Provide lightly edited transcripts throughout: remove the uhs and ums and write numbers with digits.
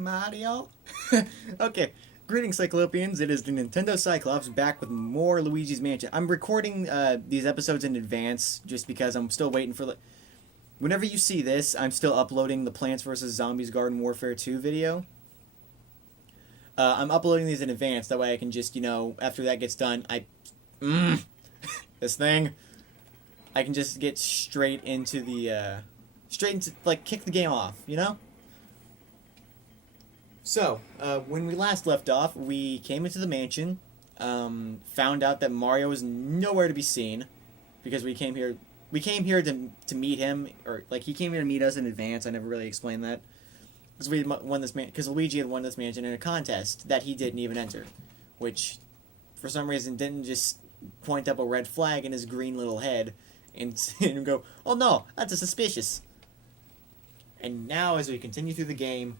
Mario. Okay, greetings Cyclopians, it is the Nintendo Cyclops back with more Luigi's Mansion. I'm recording these episodes in advance just because I'm still waiting for... Whenever you see this, I'm still uploading the Plants vs. Zombies Garden Warfare 2 video. I'm uploading these in advance, that way I can just, after that gets done, this thing, I can just get straight into the, kick the game off, So, when we last left off, we came into the mansion, found out that Mario was nowhere to be seen, because we came here to meet him, or, he came here to meet us in advance. I never really explained that. Because Luigi had won this mansion in a contest that he didn't even enter, which, for some reason, didn't just point up a red flag in his green little head and go, "Oh no, that's suspicious." And now, as we continue through the game,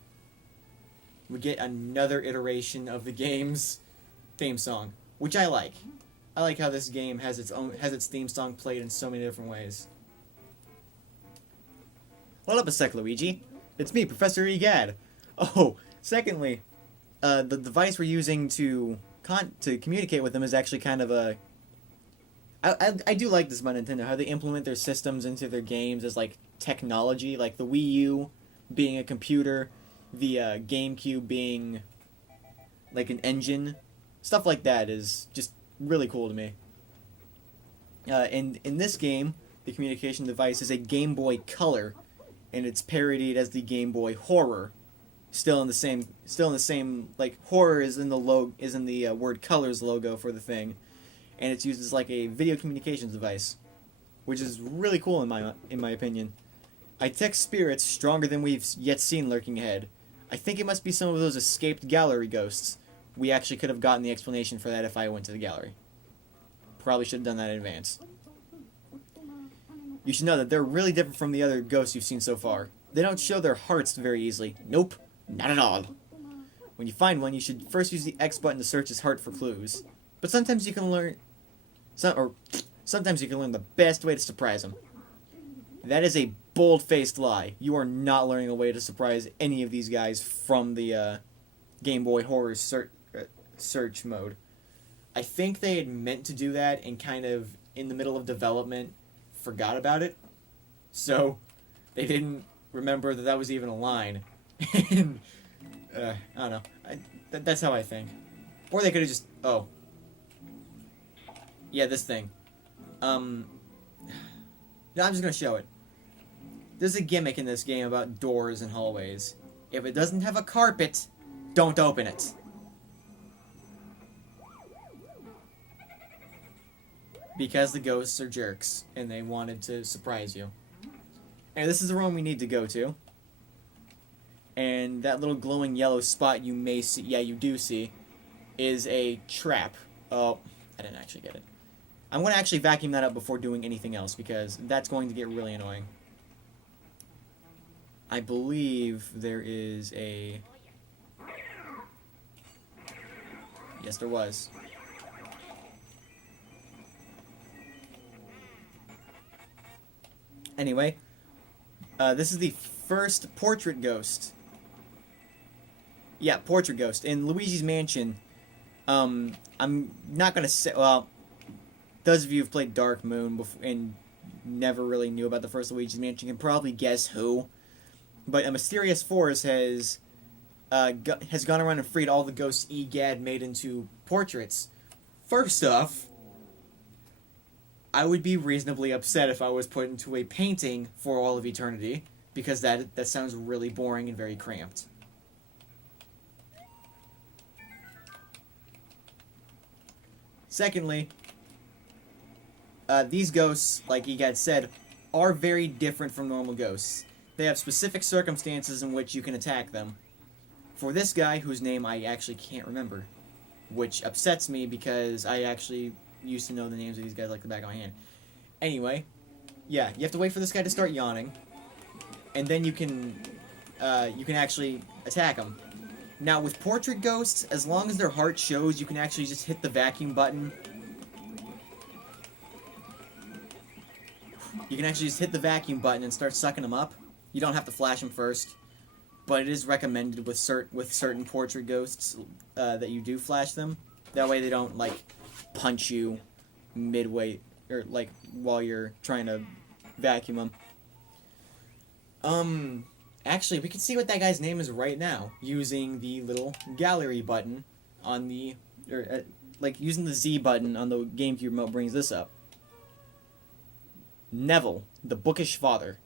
we get another iteration of the game's theme song, which I like. I like how this game has its theme song played in so many different ways. Hold up a sec, Luigi. It's me, Professor Egad. Oh, secondly, the device we're using to communicate with them is actually kind of a... I do like this about Nintendo, how they implement their systems into their games as, technology, like the Wii U being a computer, the GameCube being, an engine. Stuff like that is just really cool to me. And in this game, the communication device is a Game Boy Color, and it's parodied as the Game Boy Horror. Still in the same horror is in the word colors logo for the thing, and it's used as a video communications device, which is really cool in my opinion. I detect spirits stronger than we've yet seen lurking ahead. I think it must be some of those escaped gallery ghosts. We actually could have gotten the explanation for that if I went to the gallery. Probably should have done that in advance. You should know that they're really different from the other ghosts you've seen so far. They don't show their hearts very easily. Nope, not at all. When you find one, you should first use the X button to search his heart for clues. But sometimes you can learn... Sometimes you can learn the best way to surprise him. That is a bold-faced lie. You are not learning a way to surprise any of these guys from the Game Boy Horror search mode. I think they had meant to do that and kind of, in the middle of development, forgot about it. So, they didn't remember that was even a line. And, I don't know. That's how I think. Or they could have just... Oh. Yeah, this thing. No, I'm just gonna show it. There's a gimmick in this game about doors and hallways. If it doesn't have a carpet, don't open it. Because the ghosts are jerks, and they wanted to surprise you. And this is the room we need to go to. And that little glowing yellow spot you may see, yeah, you do see, is a trap. Oh, I didn't actually get it. I'm going to actually vacuum that up before doing anything else, because that's going to get really annoying. I believe there is a... Yes, there was. Anyway, this is the first portrait ghost. Yeah, portrait ghost. In Luigi's Mansion, I'm not going to say... Well, those of you who've played Dark Moon and never really knew about the first Luigi's Mansion can probably guess who. But a mysterious force has gone around and freed all the ghosts Egad made into portraits. First off, I would be reasonably upset if I was put into a painting for all of eternity, because that sounds really boring and very cramped. Secondly, these ghosts, like Egad said, are very different from normal ghosts. They have specific circumstances in which you can attack them. For this guy, whose name I actually can't remember, which upsets me because I actually used to know the names of these guys like the back of my hand. Anyway, yeah, you have to wait for this guy to start yawning, and then you can actually attack him. Now, with portrait ghosts, as long as their heart shows, you can actually just hit the vacuum button. You can actually just hit the vacuum button and start sucking them up. You don't have to flash them first. but it is recommended with certain portrait ghosts that you do flash them. That way they don't like punch you midway or like while you're trying to vacuum them. Actually, we can see what that guy's name is right now using the little gallery button on the like using the Z button on the GameCube remote brings this up. Neville, the bookish father.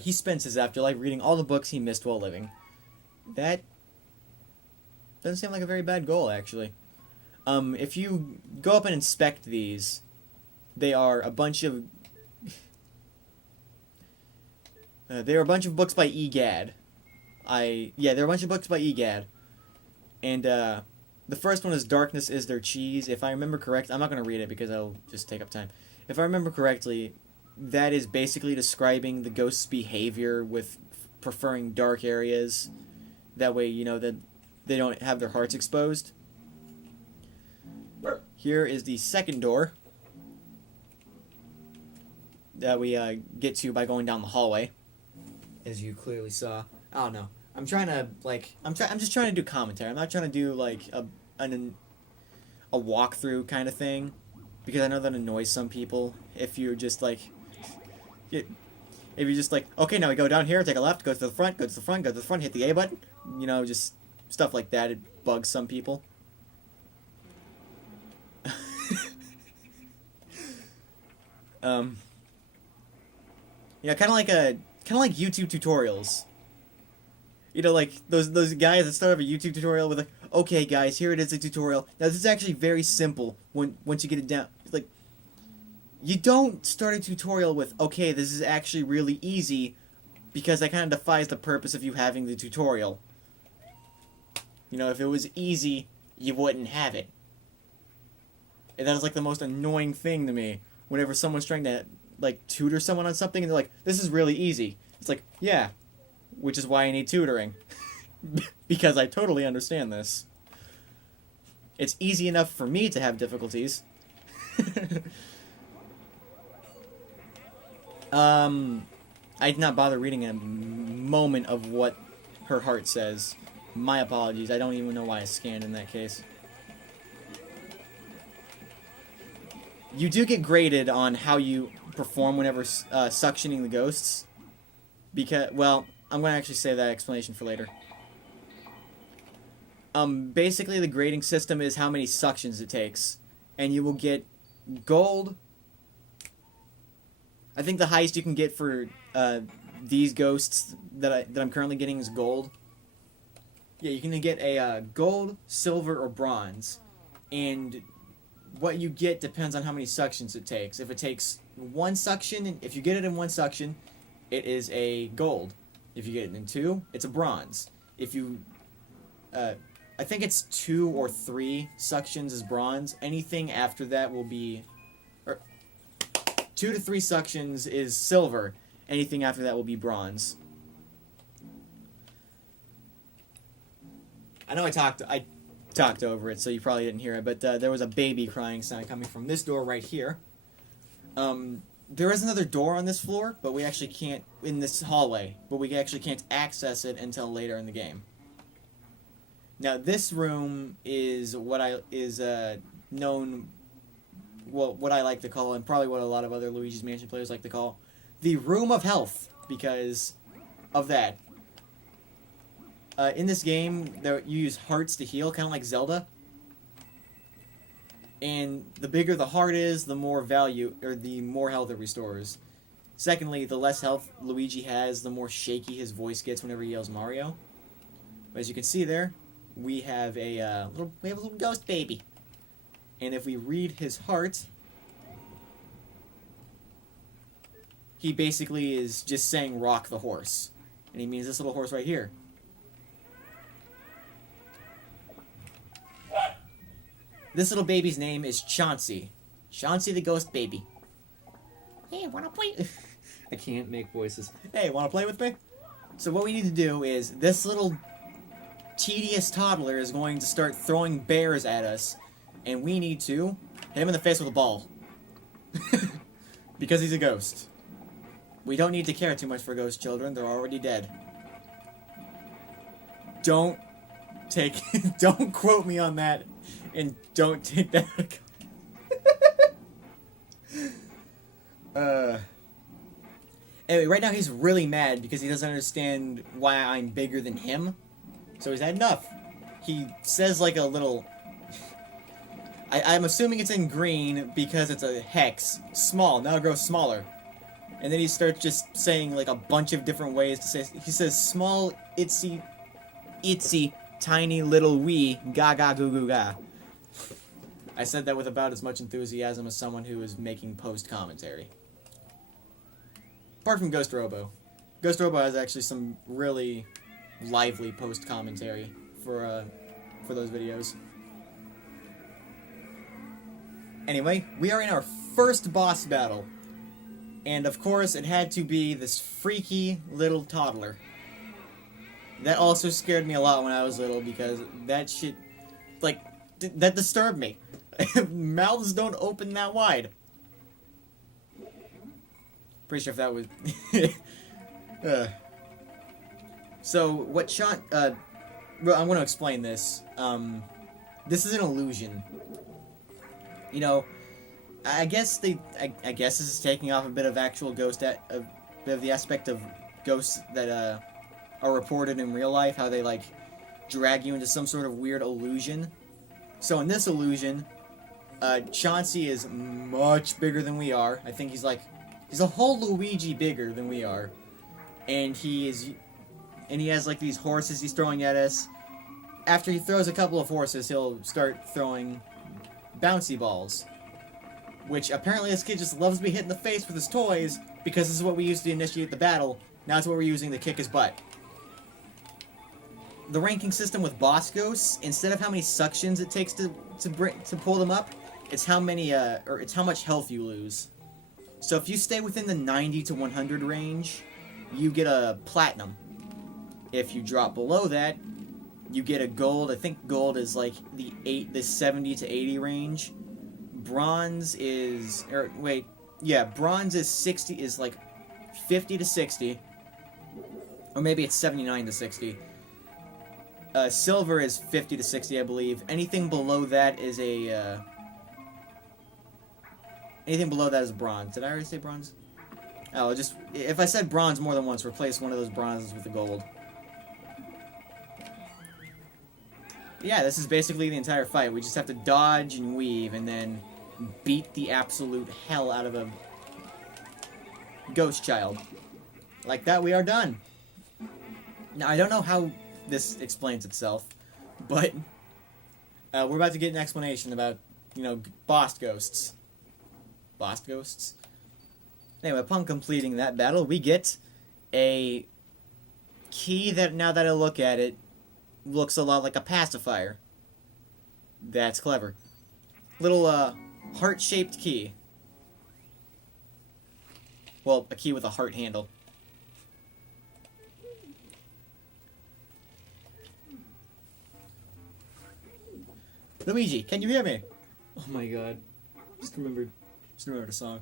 He spends his afterlife reading all the books he missed while living. That doesn't seem like a very bad goal, actually. If you go up and inspect these, they are a bunch of... they are a bunch of books by Egad. They're a bunch of books by Egad. And, the first one is Darkness is Their Cheese. If I remember correct, I'm not going to read it because I'll just take up time. If I remember correctly, that is basically describing the ghost's behavior with preferring dark areas. That way, you know, that they don't have their hearts exposed. Here is the second door that we get to by going down the hallway, as you clearly saw. I don't know. I'm trying to I'm just trying to do commentary. I'm not trying to do like a walkthrough kind of thing, because I know that annoys some people. If you're just like, if you're just like, okay, now we go down here, take a left, go to the front, go to the front, go to the front, hit the A button. You know, just stuff like that. It bugs some people. Yeah, kind of like YouTube tutorials. You know, like those guys that start up a YouTube tutorial with like, okay, guys, here it is, a tutorial. Now this is actually very simple. Once you get it down, it's like, you don't start a tutorial with, okay, this is actually really easy, because that kind of defies the purpose of you having the tutorial. You know, if it was easy, you wouldn't have it. And that is like the most annoying thing to me. Whenever someone's trying to like tutor someone on something and they're like, this is really easy. It's like, yeah, which is why I need tutoring. Because I totally understand this. It's easy enough for me to have difficulties. I did not bother reading a moment of what her heart says. My apologies. I don't even know why I scanned in that case. You do get graded on how you perform whenever suctioning the ghosts. Because, well, I'm going to actually save that explanation for later. Basically the grading system is how many suctions it takes. And you will get gold. I think the highest you can get for these ghosts that I'm currently getting is gold. Yeah, you can get a gold, silver, or bronze. And what you get depends on how many suctions it takes. If it takes one suction, if you get it in one suction, it is a gold. If you get it in two, it's a bronze. If you, I think it's 2 or 3 suctions is bronze. Anything after that will be, 2 to 3 suctions is silver. Anything after that will be bronze. I know I talked over it, so you probably didn't hear it, but there was a baby crying sound coming from this door right here. There is another door on this floor, but we actually can't, in this hallway, but we actually can't access it until later in the game. Now, this room is what I like to call, and probably what a lot of other Luigi's Mansion players like to call, the Room of Health, because of that. In this game, you use hearts to heal, kind of like Zelda. And the bigger the heart is, the more value, or the more health it restores. Secondly, the less health Luigi has, the more shaky his voice gets whenever he yells Mario. But as you can see there, we have a little ghost baby. And if we read his heart, he basically is just saying rock the horse. And he means this little horse right here. This little baby's name is Chauncey. Chauncey the ghost baby. Hey, wanna play? I can't make voices. Hey, wanna play with me? So what we need to do is, this little tedious toddler is going to start throwing bears at us, and we need to hit him in the face with a ball. Because he's a ghost. We don't need to care too much for ghost children, they're already dead. don't take, don't quote me on that, and don't take that. Anyway, right now he's really mad because he doesn't understand why I'm bigger than him. So he's had enough. He says like a little... I'm assuming it's in green because it's a hex. Small, now it grows smaller. And then he starts just saying like a bunch of different ways to say... He says, small, itsy, tiny little wee, ga goo goo ga. I said that with about as much enthusiasm as someone who is making post-commentary. Apart from Ghost Robo. Ghost Robo has actually some really lively post-commentary for those videos. Anyway, we are in our first boss battle. And of course, it had to be this freaky little toddler. That also scared me a lot when I was little because that shit, like, that disturbed me. Mouths don't open that wide. Pretty sure if that was... So, what Sean... I'm going to explain this. This is an illusion. You know, I guess I guess this is taking off a bit of actual ghost... a bit of the aspect of ghosts that, are reported in real life. How they, like, drag you into some sort of weird illusion. So, in this illusion, Chauncey is much bigger than we are. I think he's, like... He's a whole Luigi bigger than we are. And he has like these horses he's throwing at us. After he throws a couple of horses, he'll start throwing bouncy balls. Which apparently this kid just loves to be hit in the face with his toys, because this is what we used to initiate the battle. Now it's what we're using to kick his butt. The ranking system with boss ghosts, instead of how many suctions it takes to pull them up, it's how many it's how much health you lose. So if you stay within the 90 to 100 range, you get a platinum. If you drop below that, you get a gold. I think gold is like the 70 to 80 range. Bronze is bronze is 60 is like 50 to 60. Or maybe it's 79 to 60. Silver is 50 to 60, I believe. Anything below that is anything below that is bronze. Did I already say bronze? Oh, just... If I said bronze more than once, replace one of those bronzes with the gold. Yeah, this is basically the entire fight. We just have to dodge and weave, and then beat the absolute hell out of a ghost child. Like that, we are done. Now, I don't know how this explains itself, but we're about to get an explanation about, you know, boss ghosts. Boss ghosts. Anyway, upon completing that battle, we get a key that, now that I look at it, looks a lot like a pacifier. That's clever. Little, heart-shaped key. Well, a key with a heart handle. Luigi, can you hear me? Oh my god. Just remembered the song.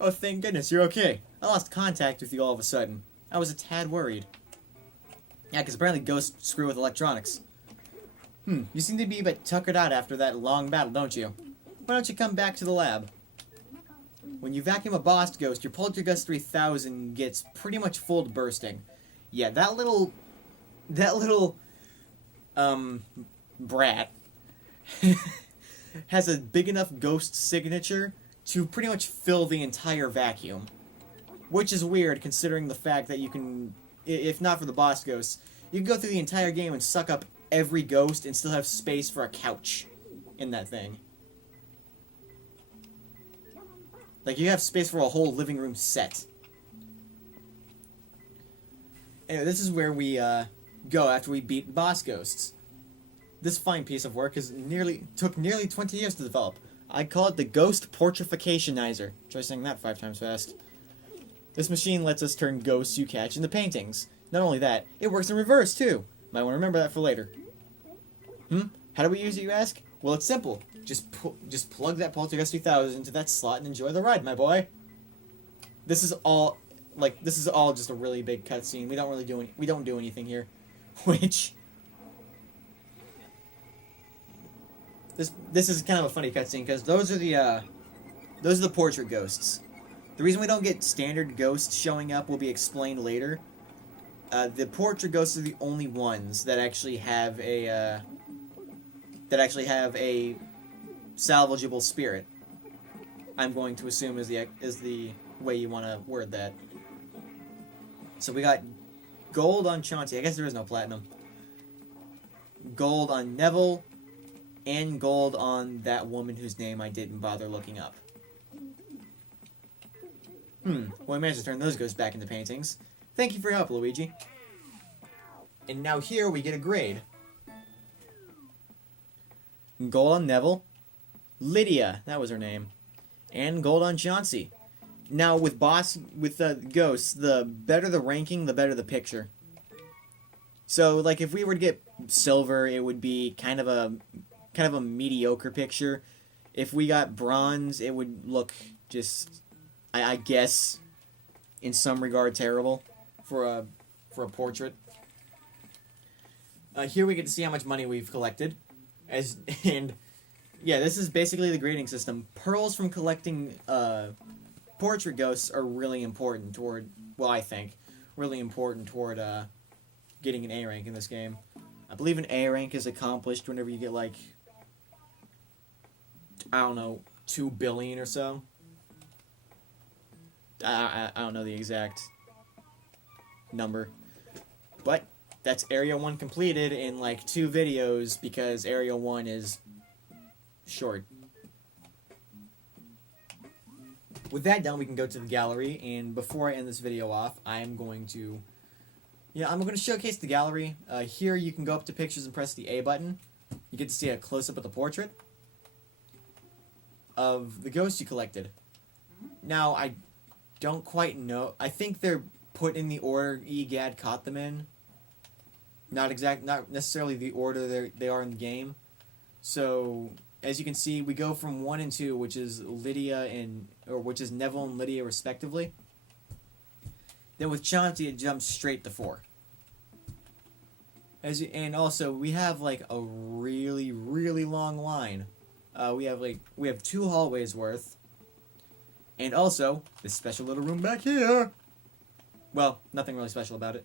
Oh, thank goodness, you're okay. I lost contact with you all of a sudden. I was a tad worried. Yeah, because apparently ghosts screw with electronics. You seem to be a bit tuckered out after that long battle, don't you? Why don't you come back to the lab? When you vacuum a boss ghost, your Poltergust 3000 gets pretty much full to bursting. Yeah, that little brat has a big enough ghost signature to pretty much fill the entire vacuum. Which is weird, considering the fact that you can, if not for the boss ghosts, you can go through the entire game and suck up every ghost and still have space for a couch in that thing. Like, you have space for a whole living room set. Anyway, this is where we go after we beat boss ghosts. This fine piece of work took nearly 20 years to develop. I call it the Ghost Portrificationizer. Try saying that 5 times fast. This machine lets us turn ghosts you catch into paintings. Not only that, it works in reverse, too. Might want to remember that for later. How do we use it, you ask? Well, it's simple. Just plug that Poltergust 3000 into that slot and enjoy the ride, my boy. This is all just a really big cutscene. We don't do anything here. which this is kind of a funny cutscene because those are the portrait ghosts. The reason we don't get standard ghosts showing up will be explained later. The portrait ghosts are the only ones that actually have a salvageable spirit. I'm going to assume is the way you want to word that. So we got gold on Chauncey. I guess there is no platinum. Gold on Neville, and gold on that woman whose name I didn't bother looking up. Well, I managed to turn those ghosts back into paintings. Thank you for your help, Luigi. And now here we get a grade. Gold on Neville. Lydia, that was her name. And gold on Chauncey. Now with ghosts, the better the ranking, the better the picture. So like if we were to get silver, it would be kind of a mediocre picture. If we got bronze, it would look just, I guess, in some regard terrible for a portrait. Here we get to see how much money we've collected, and yeah, this is basically the grading system. Pearls from collecting portrait ghosts are really important toward, well, I think, really important toward getting an A rank in this game. I believe an A rank is accomplished whenever you get like, I don't know, 2 billion or so. I don't know the exact number, but that's Area 1 completed in like 2 videos because Area 1 is short. With that done, we can go to the gallery, and before I end this video off, I'm going to showcase the gallery. Here you can go up to pictures and press the A button. You get to see a close-up of the portrait of the ghost you collected. Now, I don't quite know. I think they're put in the order EGAD caught them in. Not necessarily the order they are in the game. So, as you can see, we go from 1 and 2, which is Neville and Lydia respectively. Then with Chauncey, it jumps straight to 4. And also, we have like a really, really long line. We have 2 hallways worth. And also, this special little room back here. Well, nothing really special about it.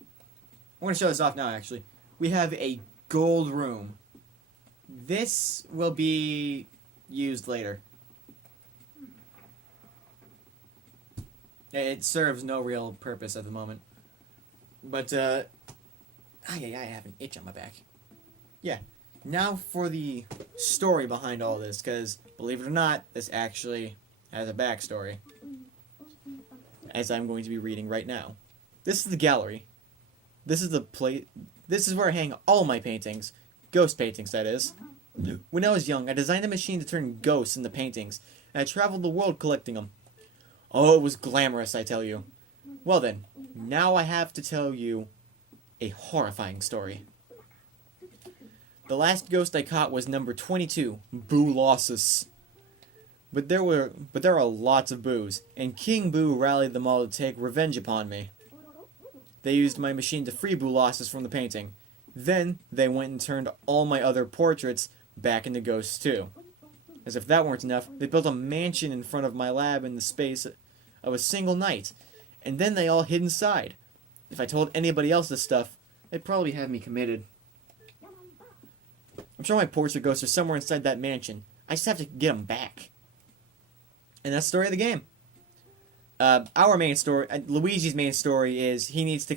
I'm going to show this off now, actually. We have a gold room. This will be used later. It serves no real purpose at the moment. But, I have an itch on my back. Yeah. Now for the story behind all this, because, believe it or not, this actually has a backstory. As I'm going to be reading right now. This is the gallery. This is the place. This is where I hang all my paintings. Ghost paintings, that is. When I was young, I designed a machine to turn ghosts into paintings, and I traveled the world collecting them. Oh, it was glamorous, I tell you. Well then, now I have to tell you a horrifying story. The last ghost I caught was number 22, Boo Lossus. But there are lots of Boos, and King Boo rallied them all to take revenge upon me. They used my machine to free Boo Lossus from the painting. Then, they went and turned all my other portraits back into ghosts too. As if that weren't enough, they built a mansion in front of my lab in the space of a single night, and then they all hid inside. If I told anybody else this stuff, they'd probably have me committed. I'm sure my portrait ghosts are somewhere inside that mansion. I just have to get them back. And that's the story of the game. Our main story, Luigi's main story is he needs to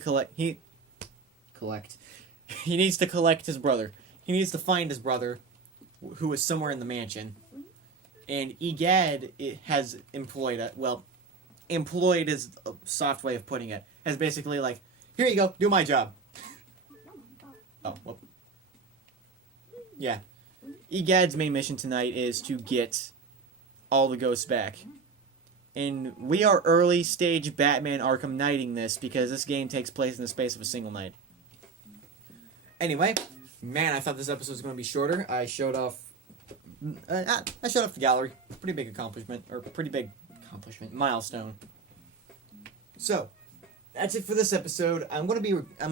He needs to collect his brother. He needs to find his brother, who is somewhere in the mansion. And EGAD has employed is a soft way of putting it. Has basically like, here you go, do my job. Oh, well. Yeah. EGAD's main mission tonight is to get all the ghosts back. And we are early stage Batman Arkham Knighting this because this game takes place in the space of a single night. Anyway, man, I thought this episode was going to be shorter. I showed off the gallery. Pretty big accomplishment, milestone. So, that's it for this episode. I'm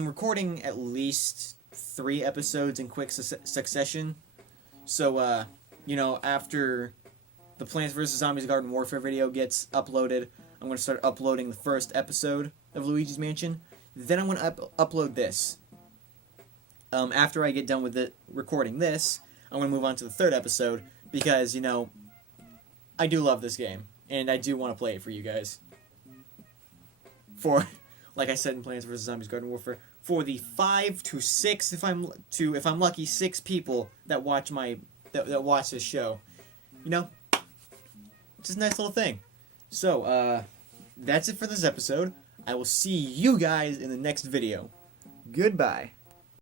recording at least 3 episodes in quick succession. So, after the Plants vs. Zombies Garden Warfare video gets uploaded, I'm going to start uploading the first episode of Luigi's Mansion. Then I'm going to upload this. After I get done with recording this, I'm going to move on to the 3rd episode, because, I do love this game, and I do want to play it for you guys. For, like I said in Plants vs. Zombies Garden Warfare, for the 5 to 6, if I'm lucky, 6 people that watch that watch this show. It's just a nice little thing. So, that's it for this episode. I will see you guys in the next video. Goodbye.